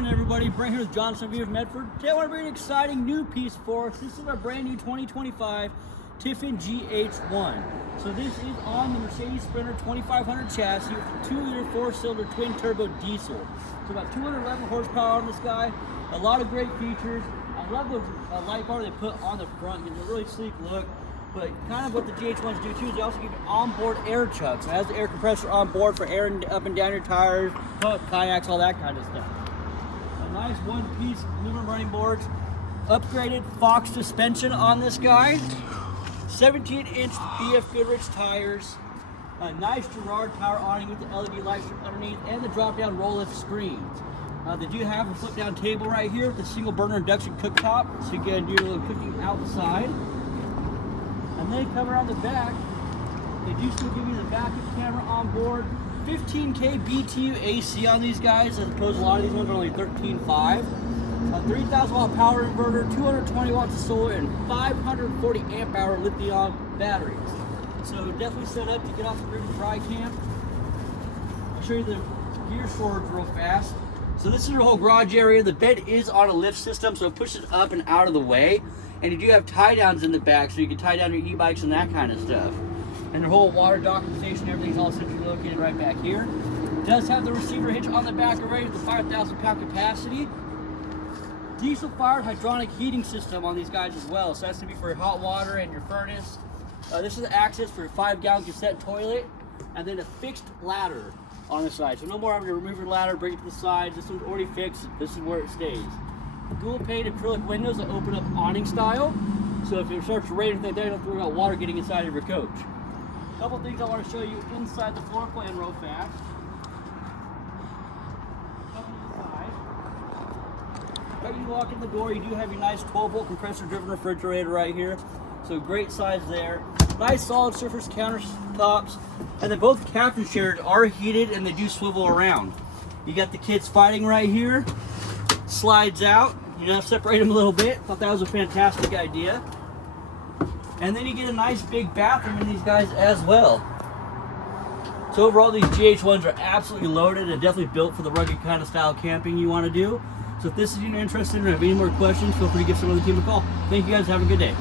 morning, everybody. Brent here with Johnson of Medford. Today I want to bring an exciting new piece for us. This is our brand new 2025 Tiffin GH1. So this is on the Mercedes Sprinter 2500 chassis with a 2-liter 4-cylinder twin turbo diesel. So about 211 horsepower on this guy. A lot of great features. I love the light bar they put on the front. Gives it a really sleek look. But kind of what the GH1s do too is they also give you onboard air chucks. So it has the air compressor on board for airing up and down your tires, kayaks, all that kind of stuff. A nice one-piece aluminum running boards. Upgraded Fox suspension on this guy. 17-inch BF Goodrich tires. A nice Girard power awning with the LED light strip underneath and the drop-down roll-lift screen. They do have a flip-down table right here with a single-burner induction cooktop, so you can do a little cooking outside. And then come around the back, they do still give you the backup camera on board. 15K BTU AC on these guys, as opposed to a lot of these ones are only 13.5. A 3,000 watt power inverter, 220 watts of solar, and 540 amp hour lithium batteries. So definitely set up to get off the river dry camp. I'll show you the gear storage real fast. So this is your whole garage area. The bed is on a lift system, so it pushes it up and out of the way. And you do have tie downs in the back, so you can tie down your e-bikes and that kind of stuff. And your whole water docking station, everything's all centrally located right back here. It does have the receiver hitch on the back already with the 5,000 pound capacity. Diesel fired hydronic heating system on these guys as well. So that's gonna be for your hot water and your furnace. This is access for a 5-gallon cassette toilet, and then a fixed ladder on the side. So no more having to remove your ladder, bring it to the side. This one's already fixed. This is where it stays. Dual pane acrylic windows that open up awning style. So if it starts to rain or anything like that, you don't have to worry about water getting inside of your coach. A couple things I want to show you inside the floor plan real fast. Right, you walk in the door, you do have your nice 12-volt compressor-driven refrigerator right here. So great size there. Nice solid surface countertops. And then both captain chairs are heated and they do swivel around. You got the kids fighting right here. Slides out, you know, separate them a little bit. Thought that was a fantastic idea. And then you get a nice big bathroom in these guys as well. So overall, these GH1s are absolutely loaded and definitely built for the rugged kind of style camping you want to do. So if this is you're interested in or have any more questions, feel free to give some of the team a call. Thank you guys, have a good day.